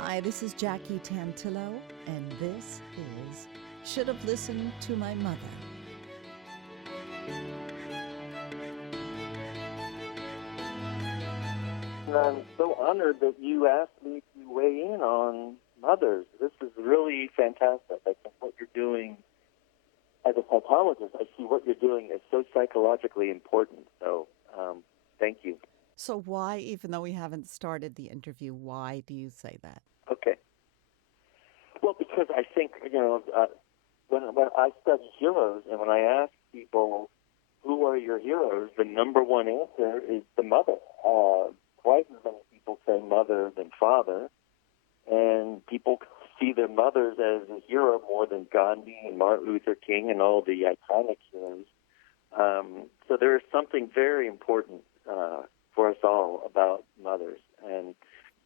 Hi, this is Jackie Tantillo, and this is Should Have Listened to My Mother. And I'm so honored that you asked me to weigh in on mothers. This is really fantastic. I think what you're doing as a psychologist, I see what you're doing is so psychologically important. So thank you. So why, even though we haven't started the interview, why do you say that? Okay. Well, because I think, when I study heroes and when I ask people, who are your heroes, the number one answer is the mother. Twice as many people say mother than father, and people see their mothers as a hero more than Gandhi and Martin Luther King and all the iconic heroes. So there is something very important for us all about mothers. And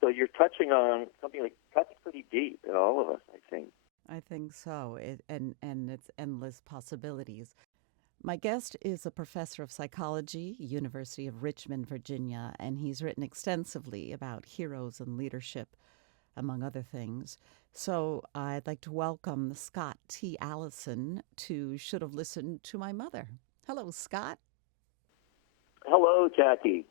so you're touching on something that cuts pretty deep in all of us, I think. I think so, and it's endless possibilities. My guest is a professor of psychology, University of Richmond, Virginia, and he's written extensively about heroes and leadership, among other things. So I'd like to welcome Scott T. Allison to Should Have Listened to My Mother. Hello, Scott. Hello, Jackie.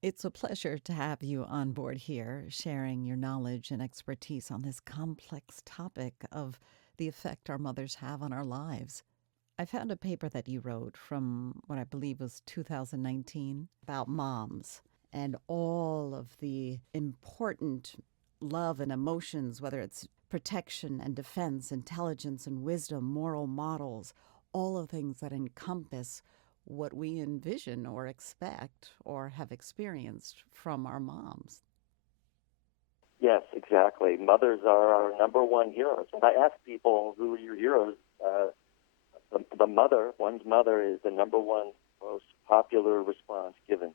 It's a pleasure to have you on board here, sharing your knowledge and expertise on this complex topic of the effect our mothers have on our lives. I found a paper that you wrote from what I believe was 2019 about moms and all of the important love and emotions, whether it's protection and defense, intelligence and wisdom, moral models, all of things that encompass what we envision or expect or have experienced from our moms. Yes, exactly. Mothers are our number one heroes. And I ask people, who are your heroes? The mother, one's mother, is the number one most popular response given.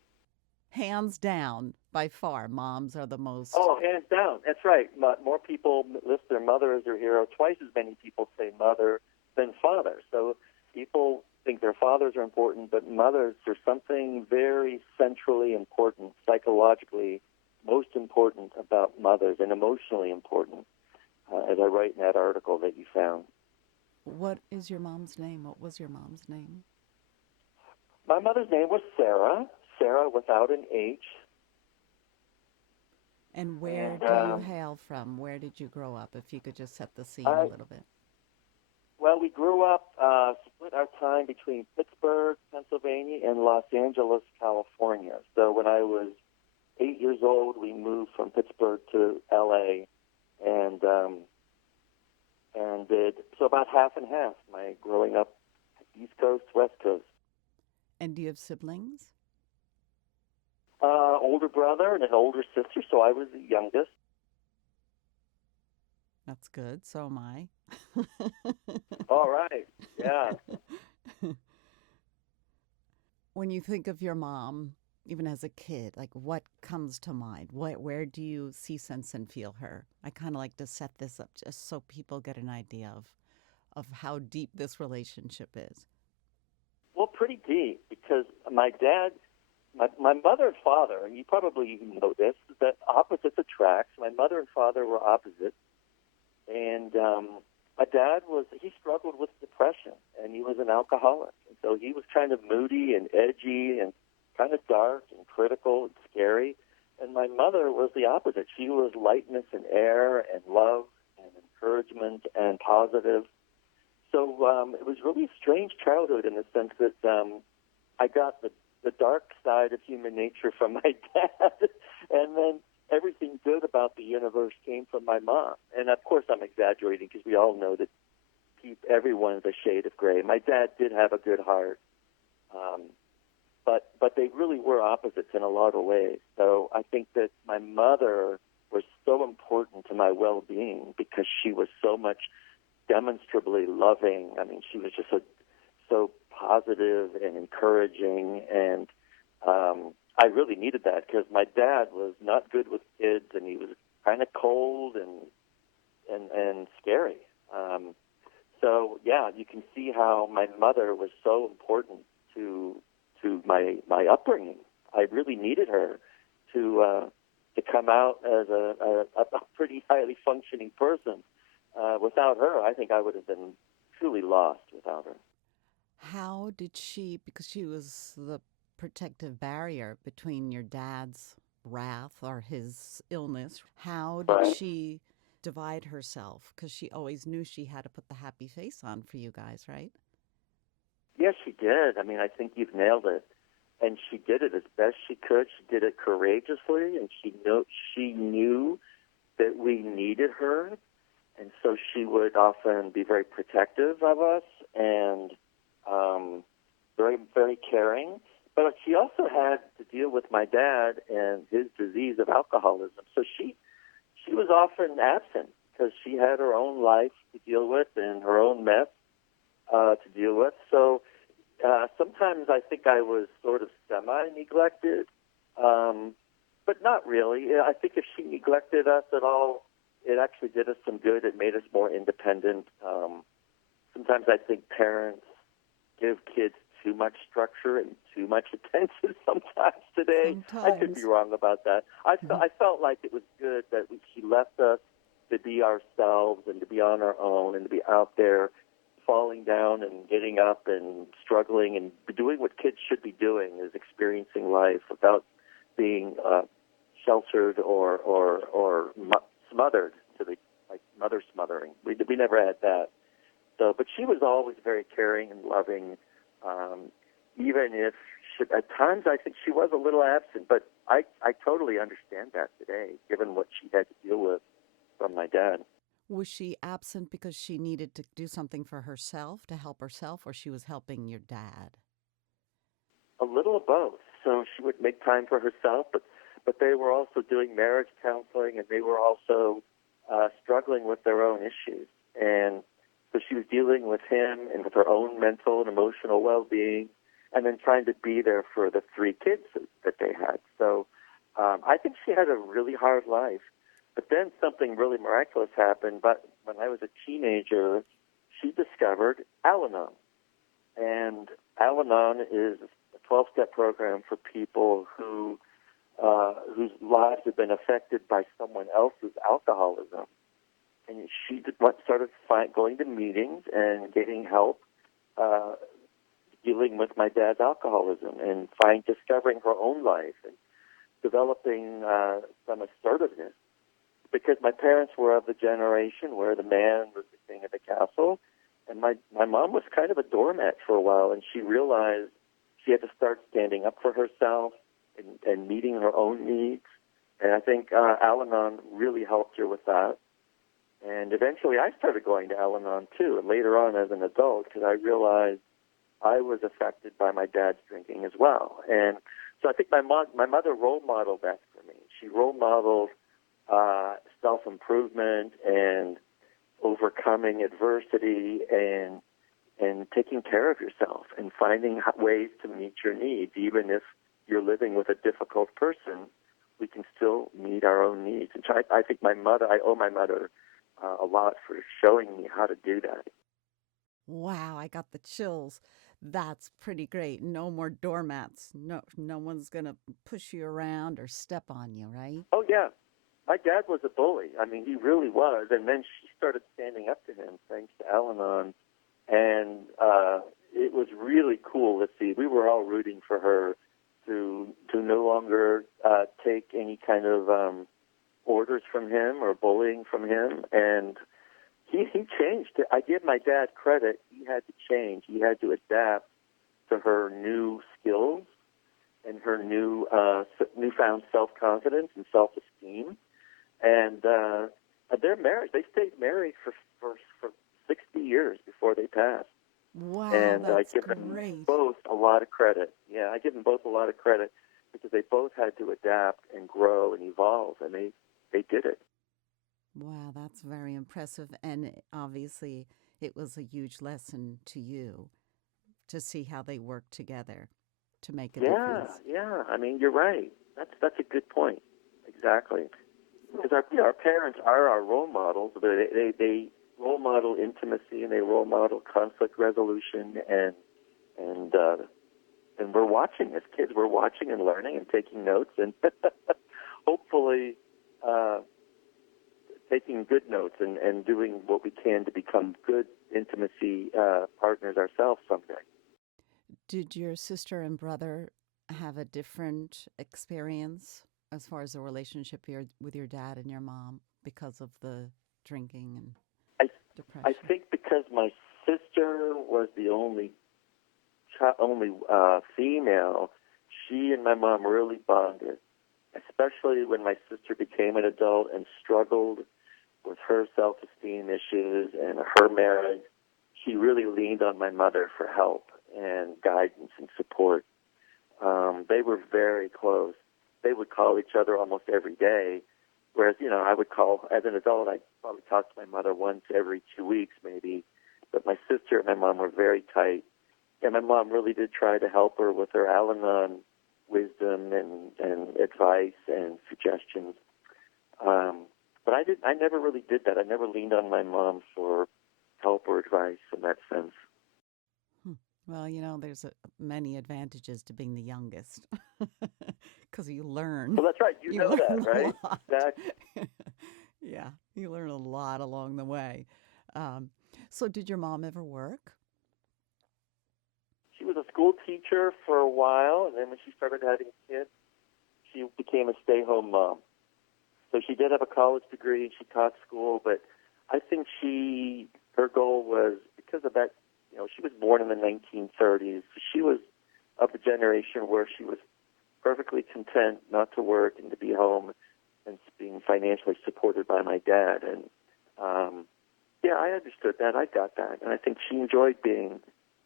Hands down, by far, moms are the most... Oh, hands down. That's right. More people list their mother as their hero. Twice as many people say mother than father. So people think their fathers are important, but mothers are something very centrally important, psychologically most important about mothers and emotionally important, as I write in that article that you found. What is your mom's name? What was your mom's name? My mother's name was Sarah without an H. And where do you hail from? Where did you grow up, if you could just set the scene a little bit? Well, we grew up, split our time between Pittsburgh, Pennsylvania, and Los Angeles, California. So when I was 8 years old, we moved from Pittsburgh to L.A., and did so about half and half, my growing up East Coast, West Coast. And do you have siblings? Older brother and an older sister, so I was the youngest. That's good. So am I. All right. Yeah. When you think of your mom, even as a kid, like what comes to mind? Where do you see, sense, and feel her? I kind of like to set this up just so people get an idea of how deep this relationship is. Well, pretty deep, because my dad, my mother and father, and you probably know this, that opposites attract. My mother and father were opposites. And my dad he struggled with depression, and he was an alcoholic. And so he was kind of moody and edgy and kind of dark and critical and scary. And my mother was the opposite. She was lightness and air and love and encouragement and positive. So it was really a strange childhood in the sense that I got the dark side of human nature from my dad, and then everything good about the universe came from my mom. And of course I'm exaggerating, because we all know that everyone is a shade of gray. My dad did have a good heart, but they really were opposites in a lot of ways. So I think that my mother was so important to my well-being because she was so much demonstrably loving. I mean, she was just so positive and encouraging, and I really needed that because my dad was not good with kids, and he was kind of cold and scary. So yeah, you can see how my mother was so important to my upbringing. I really needed her to to come out as a pretty highly functioning person. Without her, I think I would have been truly lost without her. How did she, because she was the protective barrier between your dad's wrath or his illness, how did Right. she divide herself? Because she always knew she had to put the happy face on for you guys, right? Yes, she did. I mean, I think you've nailed it. And she did it as best she could. She did it courageously, and she knew that we needed her, and so she would often be very protective of us and very, very caring. But she also had to deal with my dad and his disease of alcoholism. So she was often absent because she had her own life to deal with and her own mess to deal with. So sometimes I think I was sort of semi-neglected, but not really. I think if she neglected us at all, it actually did us some good. It made us more independent. Sometimes I think parents give kids too much structure and too much attention sometimes today. I could be wrong about that. I felt like it was good that she left us to be ourselves and to be on our own and to be out there falling down and getting up and struggling and doing what kids should be doing, is experiencing life without being sheltered or smothered, like mother smothering. We never had that. So, but she was always very caring and loving, even if at times I think she was a little absent. But I totally understand that today, given what she had to deal with from my dad. Was she absent because she needed to do something for herself, to help herself, or she was helping your dad? A little of both. So she would make time for herself, but they were also doing marriage counseling, and they were also struggling with their own issues. And so she was dealing with him and with her own mental and emotional well-being, and then trying to be there for the 3 kids that they had. So I think she had a really hard life. But then something really miraculous happened. But when I was a teenager, she discovered Al-Anon. And Al-Anon is a 12-step program for people whose lives have been affected by someone else's alcoholism. And she started going to meetings and getting help dealing with my dad's alcoholism and discovering her own life and developing some assertiveness. Because my parents were of the generation where the man was the king of the castle, and my mom was kind of a doormat for a while, and she realized she had to start standing up for herself and meeting her own needs. And I think Al-Anon really helped her with that. And eventually I started going to Al-Anon too, and later on as an adult, because I realized I was affected by my dad's drinking as well. And so I think my mother role modeled that for me. She role modeled self-improvement and overcoming adversity and taking care of yourself and finding ways to meet your needs. Even if you're living with a difficult person, we can still meet our own needs. And so I think I owe my mother a lot for showing me how to do that. Wow, I got the chills. That's pretty great. No more doormats. No one's going to push you around or step on you, right? Oh, yeah. My dad was a bully. I mean, he really was. And then she started standing up to him, thanks to Al-Anon. And it was really cool to see. We were all rooting for her to no longer take any kind of orders from him or bullying from him. And he changed. I give my dad credit. He had to change. He had to adapt to her new skills and her newfound self-confidence and self-esteem. And their marriage, they stayed married for 60 years before they passed. Wow, and that's I give great. them both a lot of credit. Yeah, I give them both a lot of credit because they both had to adapt and grow and evolve, and they did it. Wow, that's very impressive. And obviously, it was a huge lesson to you to see how they work together to make a difference. Yeah. I mean, you're right. That's a good point. Exactly. Because our parents are our role models. They role model intimacy and they role model conflict resolution, and we're watching as kids. We're watching and learning and taking notes, and hopefully taking good notes and doing what we can to become good intimacy partners ourselves someday. Did your sister and brother have a different experience as far as the relationship with your dad and your mom because of the drinking and depression? I think because my sister was the only female, she and my mom really bonded, especially when my sister became an adult and struggled with her self-esteem issues and her marriage. She really leaned on my mother for help and guidance and support. They were very close. They would call each other almost every day, whereas, I would call, as an adult, I'd probably talk to my mother once every 2 weeks maybe. But my sister and my mom were very tight. And my mom really did try to help her with her Al-Anon wisdom and advice and suggestions. But I never really did that. I never leaned on my mom for help or advice in that sense. Well, there's many advantages to being the youngest because you learn. Well, that's right. You know that, right? Exactly. Yeah, you learn a lot along the way. So did your mom ever work? She was a school teacher for a while, and then when she started having kids, she became a stay-home mom. So she did have a college degree. She taught school, but I think her goal was, because of that, she was born in the 1930s. She was of the generation where she was perfectly content not to work and to be home and being financially supported by my dad. And, I understood that. I got that. And I think she enjoyed being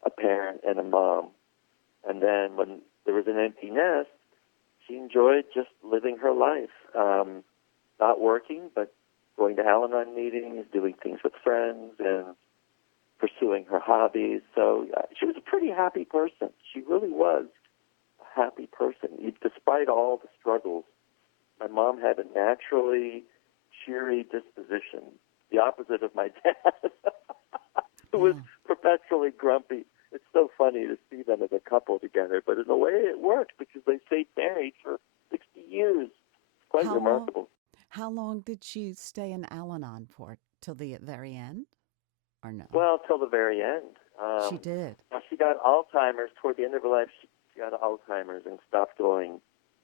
a parent and a mom. And then when there was an empty nest, she enjoyed just living her life, not working, but going to Al-Anon meetings, doing things with friends, and pursuing her hobbies. So she was a pretty happy person. She really was a happy person, despite all the struggles. My mom had a naturally cheery disposition, the opposite of my dad, who was perpetually grumpy. It's so funny to see them as a couple together, but in a way it worked because they stayed married for 60 years. It's quite remarkable. How long did she stay in Al-Anon for? Till the very end? Or no? Well, till the very end. She did. She got Alzheimer's toward the end of her life. She got Alzheimer's and stopped going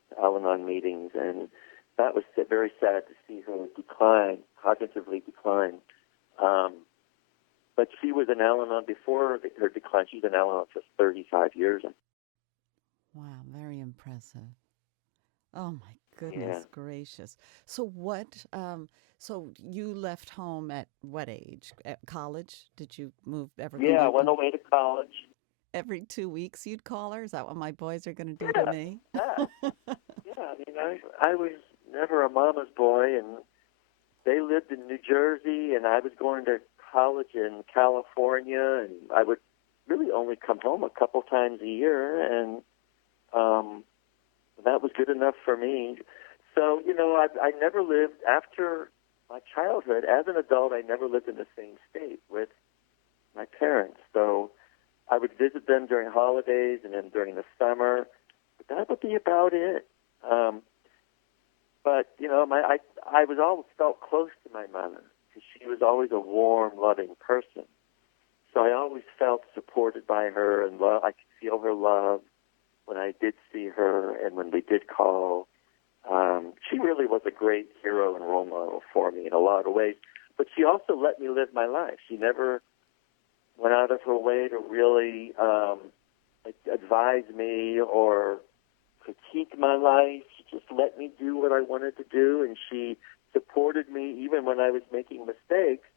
to Al-Anon meetings, and that was very sad to see her decline, cognitively decline. But she was in Al-Anon before her decline. She was in Al-Anon for 35 years. Wow, very impressive. Oh, my goodness gracious. So so you left home at what age? At college? Did you move ever? Yeah, I went away to college. Every 2 weeks you'd call her? Is that what my boys are going to do to me? I was never a mama's boy, and they lived in New Jersey, and I was going to college in California, and I would really only come home a couple times a year, and that was good enough for me. So, I never lived, after my childhood, as an adult, I never lived in the same state with my parents. So I would visit them during holidays and then during the summer, but that would be about it. But, I was always felt close to my mother because she was always a warm, loving person. So I always felt supported by her, and I could feel her love when I did see her and when we did call. She really was a great hero and role model for me in a lot of ways. But she also let me live my life. She never went out of her way to really advise me or critique my life. She just let me do what I wanted to do, and she supported me even when I was making mistakes,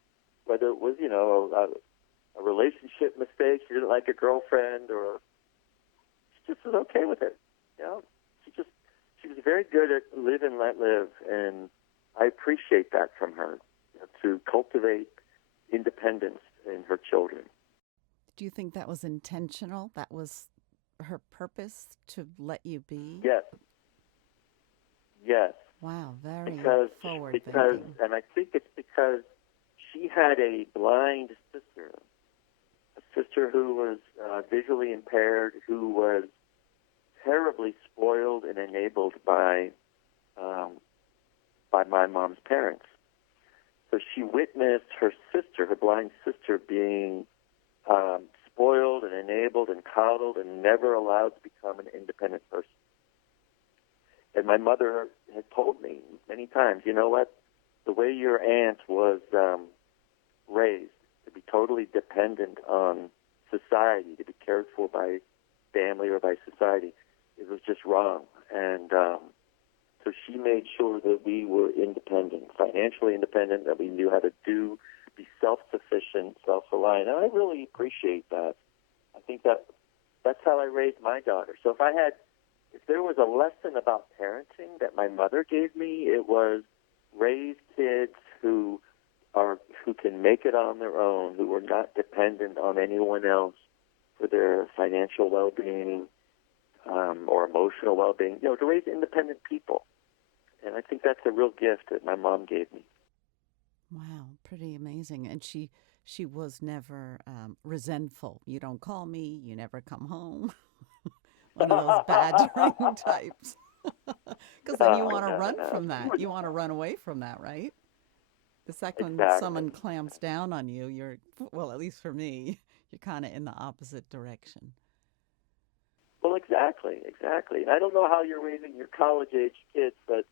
whether it was, a relationship mistake, she didn't like a girlfriend, or she just was okay with it. She was very good at live and let live, and I appreciate that from her, to cultivate independence in her children. Do you think that was intentional? That was her purpose, to let you be? Yes. Wow, very forward because, thinking. and I think it's because she had a blind sister, a sister who was visually impaired, who was terribly spoiled and enabled by by my mom's parents. So she witnessed her sister, her blind sister, being spoiled and enabled and coddled and never allowed to become an independent person. And my mother had told me many times, you know what, the way your aunt was raised, to be totally dependent on society, to be cared for by family or by society, it was just wrong. And so she made sure that we were independent, financially independent, that we knew how to be self-sufficient, self-reliant. And I really appreciate that. I think that's how I raised my daughter. So if there was a lesson about parenting that my mother gave me, it was raise kids who can make it on their own, who are not dependent on anyone else for their financial well-being or emotional well-being, to raise independent people. And I think that's a real gift that my mom gave me. Wow, pretty amazing. And she was never resentful. You don't call me, you never come home. One of those badgering types. Because then you want to run from that. You want to run away from that, right? The second someone clamps down on you, well, at least for me, you're kind of in the opposite direction. Well, exactly. And I don't know how you're raising your college-age kids, but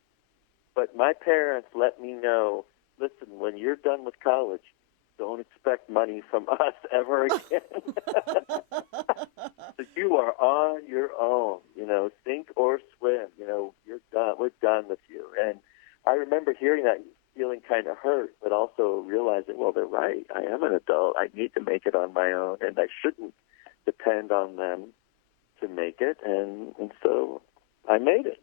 my parents let me know, listen, when you're done with college, don't expect money from us ever again. So you are on your own, sink or swim, you're done. We're done with you. And I remember hearing that, feeling kind of hurt, but also realizing, well, they're right. I am an adult. I need to make it on my own, and I shouldn't depend on them to make it. And so I made it.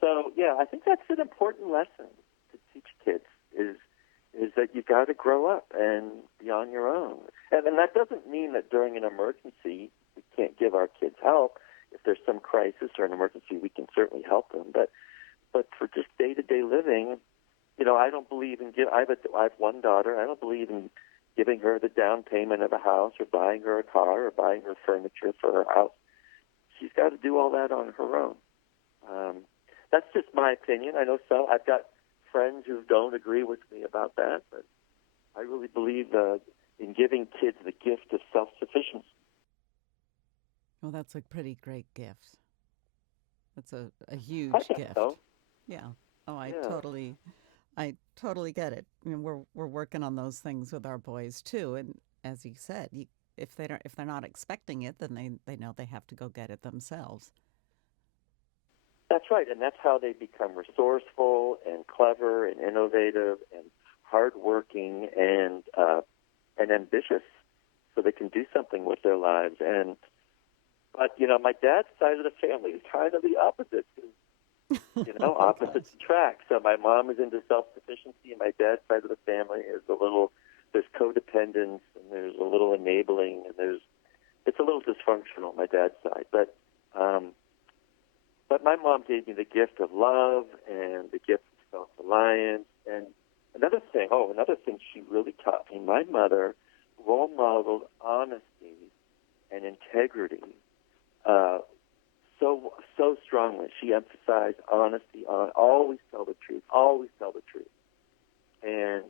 So, yeah, I think that's an important lesson to teach kids is that you got to grow up and be on your own. And that doesn't mean that during an emergency we can't give our kids help. If there's some crisis or an emergency, we can certainly help them. But for just day-to-day living, I don't believe in I have one daughter. I don't believe in giving her the down payment of a house or buying her a car or buying her furniture for her house. She's got to do all that on her own. That's just my opinion. I know I've got friends who don't agree with me about that, but I really believe in giving kids the gift of self-sufficiency. Well, that's a pretty great gift. That's a huge gift. So. Yeah. Oh, I totally get it. I mean, we're working on those things with our boys too. And as you said, if they're not expecting it, then they know they have to go get it themselves. That's right, and that's how they become resourceful and clever and innovative and hardworking and ambitious, so they can do something with their lives. But my dad's side of the family is kind of the opposite. Opposites attract. So my mom is into self-sufficiency, and my dad's side of the family is there's codependence, and there's a little enabling, and it's a little dysfunctional, my dad's side. But my mom gave me the gift of love and the gift of self-reliance. And another thing she really taught me, my mother role modeled honesty and integrity so strongly. She emphasized honesty, always tell the truth, and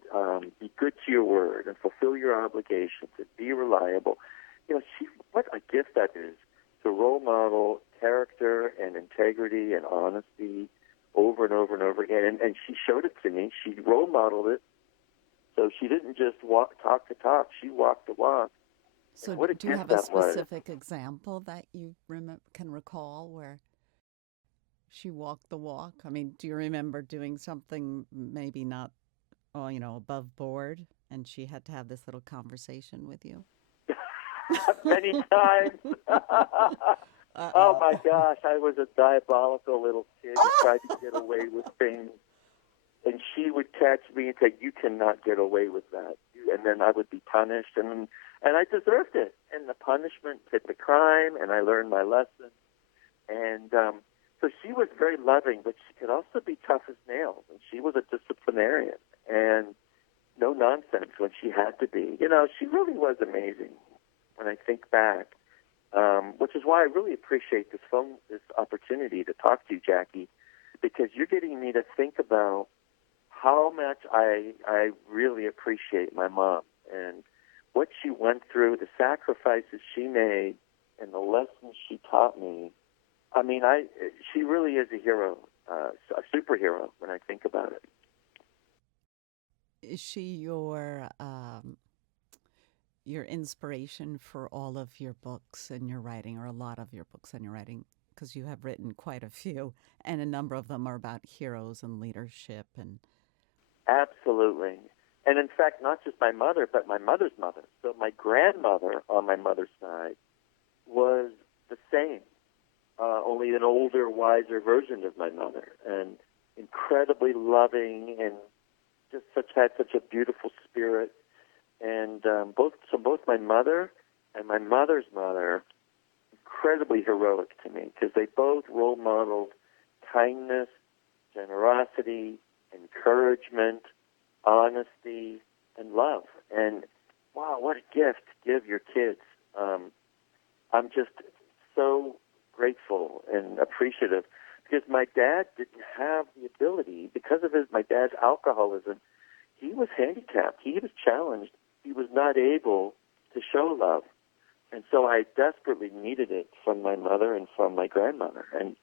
be good to your word and fulfill your obligations and be reliable. What a gift that is, to role model character and integrity and honesty over and over and over again. And she showed it to me. She role modeled it. So she didn't just talk the talk. She walked the walk. So do you have a specific example that you can recall where she walked the walk? I mean, do you remember doing something maybe not, above board, and she had to have this little conversation with you? Many times. Oh, my gosh. I was a diabolical little kid who tried to get away with things. And she would catch me and say, you cannot get away with that. And then I would be punished. And I deserved it. And the punishment fit the crime, and I learned my lesson. And so she was very loving, but she could also be tough as nails. And she was a disciplinarian and no nonsense when she had to be. She really was amazing when I think back, which is why I really appreciate this opportunity to talk to you, Jackie, because you're getting me to think about how much I really appreciate my mom and what she went through, the sacrifices she made, and the lessons she taught me. I mean, she really is a hero, a superhero when I think about it. Is she your inspiration for all of your books and your writing, or a lot of your books and your writing? Because you have written quite a few, and a number of them are about heroes and leadership. And Absolutely. And in fact, not just my mother, but my mother's mother. So my grandmother on my mother's side was the same, only an older, wiser version of my mother, and incredibly loving, and just had such a beautiful spirit. And both my mother and my mother's mother, incredibly heroic to me, because they both role modeled kindness, generosity, encouragement, honesty, and love. And wow, what a gift to give your kids. I'm just so grateful and appreciative, because my dad didn't have the ability, because of my dad's alcoholism. He was handicapped. He was challenged. He was not able to show love. And so I desperately needed it from my mother and from my grandmother. And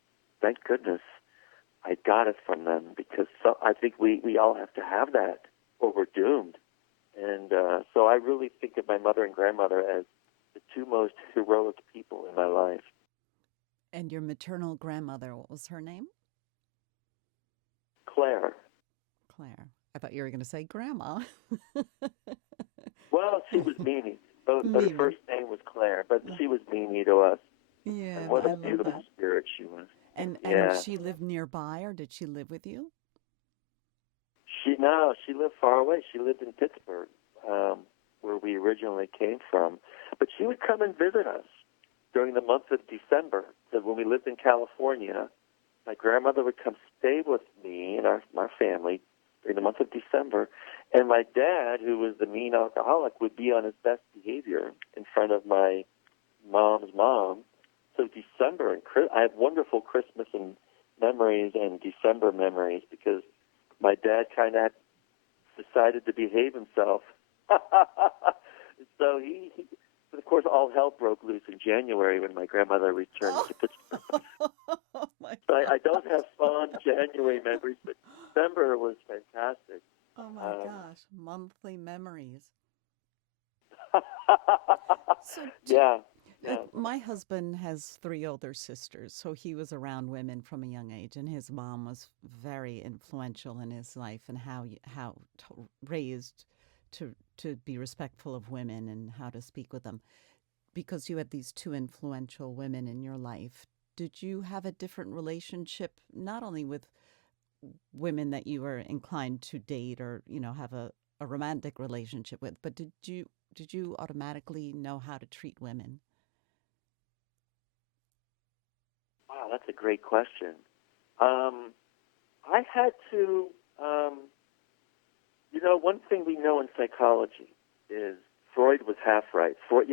thank goodness I got it from them, because I think we all have to have that, or we're doomed. And so I really think of my mother and grandmother as the two most heroic people in my life. your maternal grandmother, what was her name? Claire. Claire. I thought you were going to say Grandma. Well, she was Mimi. Her Mimi. first name was Claire, but she was Mimi to us. Yeah, And what I a love beautiful that. spirit she was. And Yeah. she lived nearby, or did she live with you? She lived far away. She lived in Pittsburgh, where we originally came from. But she would come and visit us during the month of December. So when we lived in California, my grandmother would come stay with me and our family during the month of December. And my dad, who was the mean alcoholic, would be on his best behavior in front of my mom's mom. So December, I have wonderful Christmas and memories and December memories, because my dad kind of decided to behave himself. So but of course, all hell broke loose in January when my grandmother returned to Pittsburgh. Oh my So I don't have fond January memories, but December was fantastic. Oh my gosh, monthly memories. So Yeah. my husband has 3 older sisters, so he was around women from a young age, and his mom was very influential in his life, and raised to be respectful of women and how to speak with them. Because you had these 2 influential women in your life, did you have a different relationship, not only with women that you were inclined to date or have a romantic relationship with, but did you automatically know how to treat women? Wow, that's a great question. I had to, one thing we know in psychology is Freud was half right. Freud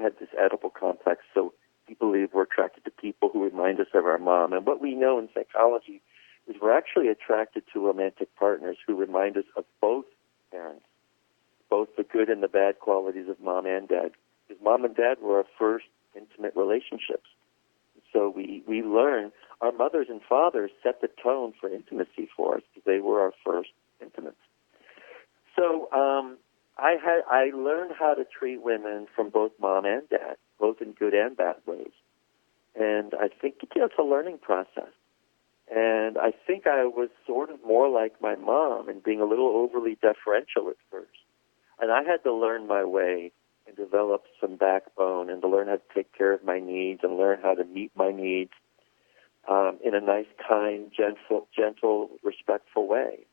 had this Oedipal complex, so he believed we're attracted to people who remind us of our mom. And what we know in psychology is we're actually attracted to romantic partners who remind us of both parents, both the good and the bad qualities of mom and dad. Because mom and dad were our first intimate relationships. So we learn, our mothers and fathers set the tone for intimacy for us, because they were our first intimates. So I learned how to treat women from both mom and dad, both in good and bad ways. And I think it's a learning process. And I think I was sort of more like my mom and being a little overly deferential at first. And I had to learn my way and develop some backbone, and to learn how to take care of my needs and learn how to meet my needs in a nice, kind, gentle, respectful way.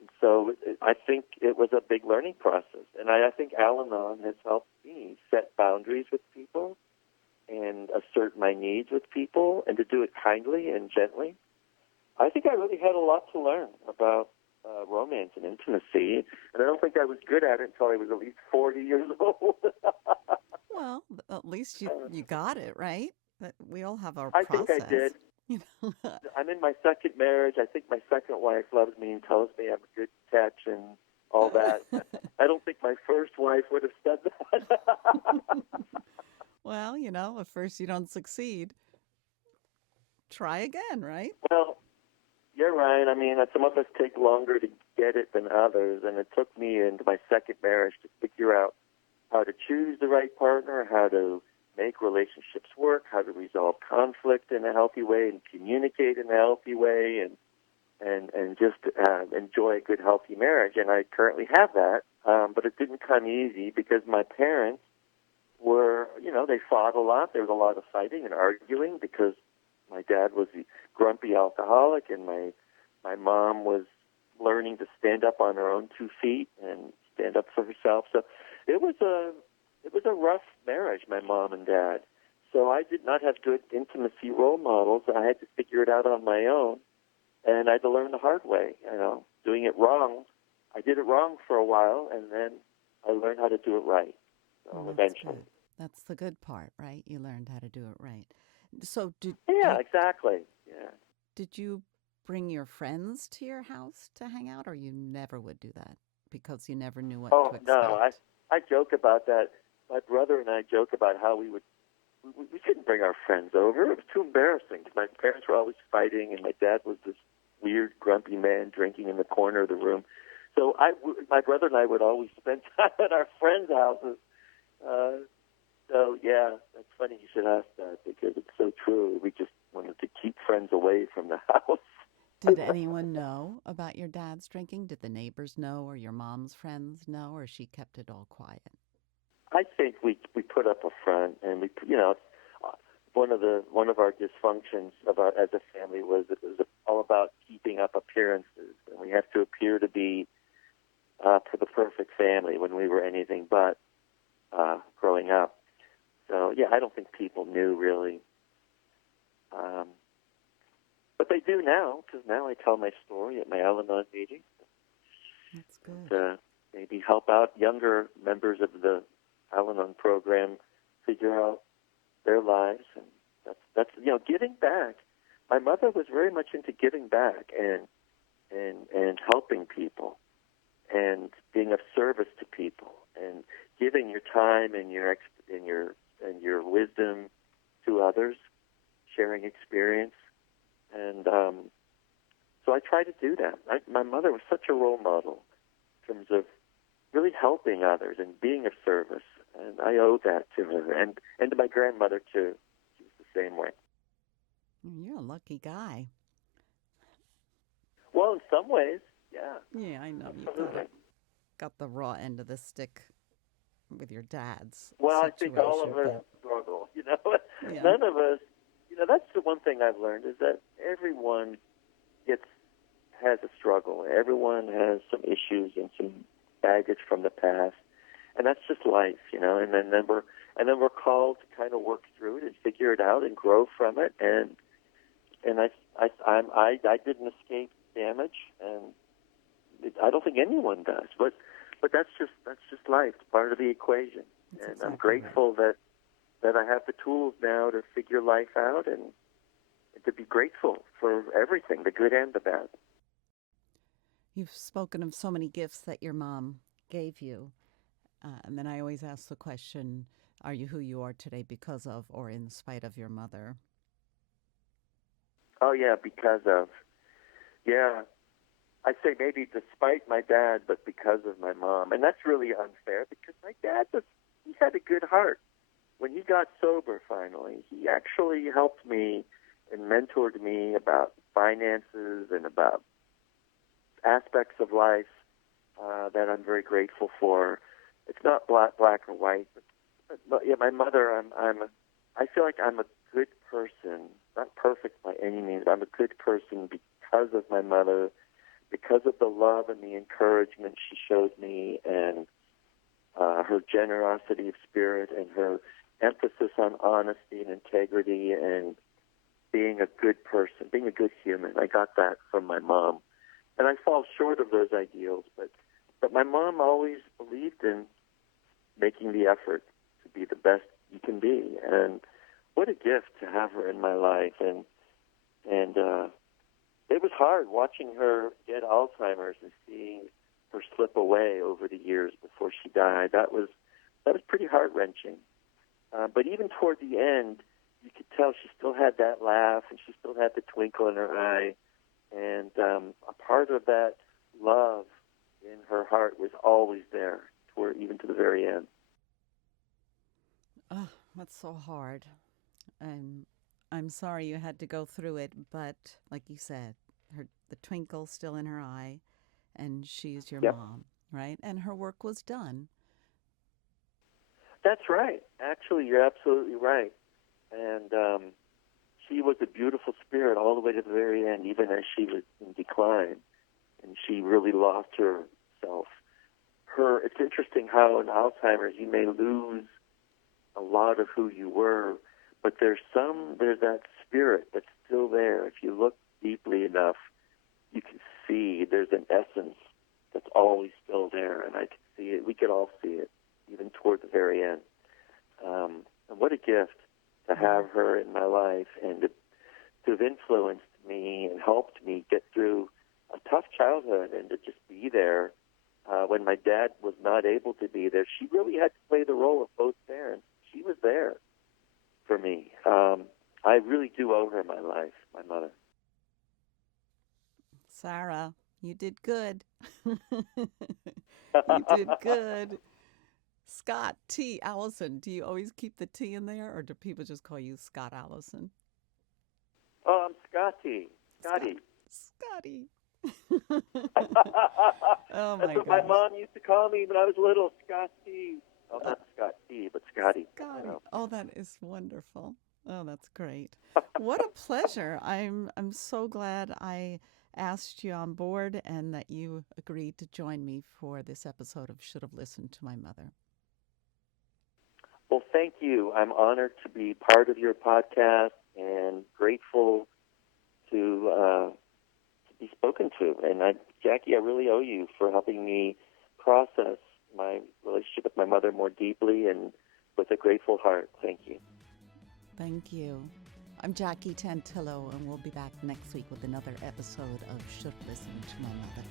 And so I think it was a big learning process. And I think Al-Anon has helped me set boundaries with people and assert my needs with people, and to do it kindly and gently. I think I really had a lot to learn about romance and intimacy, and I don't think I was good at it until I was at least 40 years old. Well, at least you got it, right? We all have our I process. think I did. I'm in my second marriage. I think my second wife loves me and tells me I'm a good catch and all that. I don't think my first wife would have said that. Well, if first you don't succeed, try again, right? Well, you're right. I mean, some of us take longer to get it than others, and it took me into my second marriage to figure out how to choose the right partner, how to make relationships work, how to resolve conflict in a healthy way and communicate in a healthy way and just enjoy a good, healthy marriage. And I currently have that, but it didn't come easy because my parents were, they fought a lot. There was a lot of fighting and arguing because my dad was the grumpy alcoholic and my mom was learning to stand up on her own 2 feet and stand up for herself. So it was a rough marriage, my mom and dad. So I did not have good intimacy role models. I had to figure it out on my own, and I had to learn the hard way, doing it wrong. I did it wrong for a while, and then I learned how to do it right, eventually. Good. That's the good part, right? You learned how to do it right. So Yeah, exactly. Yeah. Did you bring your friends to your house to hang out, or you never would do that because you never knew what to expect? No, I joke about that. My brother and I joke about how we couldn't bring our friends over. It was too embarrassing. My parents were always fighting, and my dad was this weird, grumpy man drinking in the corner of the room. So my brother and I would always spend time at our friends' houses. So, yeah, that's funny you should ask that because it's so true. We just wanted to keep friends away from the house. Did anyone know about your dad's drinking? Did the neighbors know or your mom's friends know, or she kept it all quiet? I think we put up a front, and one of our dysfunctions as a family was it was all about keeping up appearances, and we have to appear to be for the perfect family when we were anything but growing up. So yeah, I don't think people knew really, but they do now because now I tell my story at my Al-Anon meetings. That's good. To maybe help out younger members of the Al-Anon program figure out their lives, and that's giving back. My mother was very much into giving back and helping people and being of service to people and giving your time and your wisdom to others, sharing experience, and so I try to do that. My mother was such a role model in terms of really helping others and being of service. And I owe that to her and to my grandmother, too. She was the same way. You're a lucky guy. Well, in some ways, yeah. Yeah, I know. Absolutely. You got the raw end of the stick with your dad's Well, situation, I think all of us struggle. Yeah. None of us, that's the one thing I've learned is that everyone has a struggle. Everyone has some issues and some baggage from the past. And that's just life, and then we're called to kind of work through it and figure it out and grow from it. And I didn't escape damage, and I don't think anyone does. But that's just life. It's part of the equation. That's and exactly I'm grateful right. that I have the tools now to figure life out and to be grateful for everything, the good and the bad. You've spoken of so many gifts that your mom gave you. And then I always ask the question, are you who you are today because of or in spite of your mother? Oh, yeah, because of. Yeah, I say maybe despite my dad, but because of my mom. And that's really unfair because my dad he had a good heart. When he got sober finally, he actually helped me and mentored me about finances and about aspects of life that I'm very grateful for. It's not black or white, but yeah, my mother. I feel like I'm a good person, not perfect by any means. But I'm a good person because of my mother, because of the love and the encouragement she showed me, and her generosity of spirit, and her emphasis on honesty and integrity, and being a good person, being a good human. I got that from my mom, and I fall short of those ideals, but my mom always believed in making the effort to be the best you can be. And what a gift to have her in my life. And And it was hard watching her get Alzheimer's and seeing her slip away over the years before she died. That was pretty heart-wrenching. But even toward the end, you could tell she still had that laugh and she still had the twinkle in her eye. And a part of that love in her heart was always there, even to the very end. Oh, that's so hard. I'm sorry you had to go through it, but like you said, the twinkle's still in her eye, and she's your Yep. mom, right? And her work was done. That's right. Actually, you're absolutely right. And she was a beautiful spirit all the way to the very end, even as she was in decline, and she really lost herself. It's interesting how in Alzheimer's you may lose a lot of who you were, but there's that spirit that's still there. If you look deeply enough, you can see there's an essence that's always still there, and I could see it. We could all see it, even toward the very end. And what a gift to have her in my life and to have influenced me and helped me get through a tough childhood and to just be there when my dad was not able to be there. She really had to play the role of both parents. She was there for me. I really do owe her my life, my mother. Sarah, you did good. You did good. Scott T. Allison, do you always keep the T in there, or do people just call you Scott Allison? Oh, I'm Scotty. Scotty. Scotty. Oh, my that's what gosh. my mom used to call me when I was little, Scotty. Oh, not Scott T, but Scotty. Scotty. Oh, that is wonderful. Oh, that's great. What a pleasure. I'm so glad I asked you on board and that you agreed to join me for this episode of Should Have Listened to My Mother. Well, thank you. I'm honored to be part of your podcast and grateful to be spoken to. And Jackie, I really owe you for helping me process my relationship with my mother more deeply and with a grateful heart. Thank you. Thank you. I'm Jackie Tantillo, and we'll be back next week with another episode of Should Have Listened to My Mother.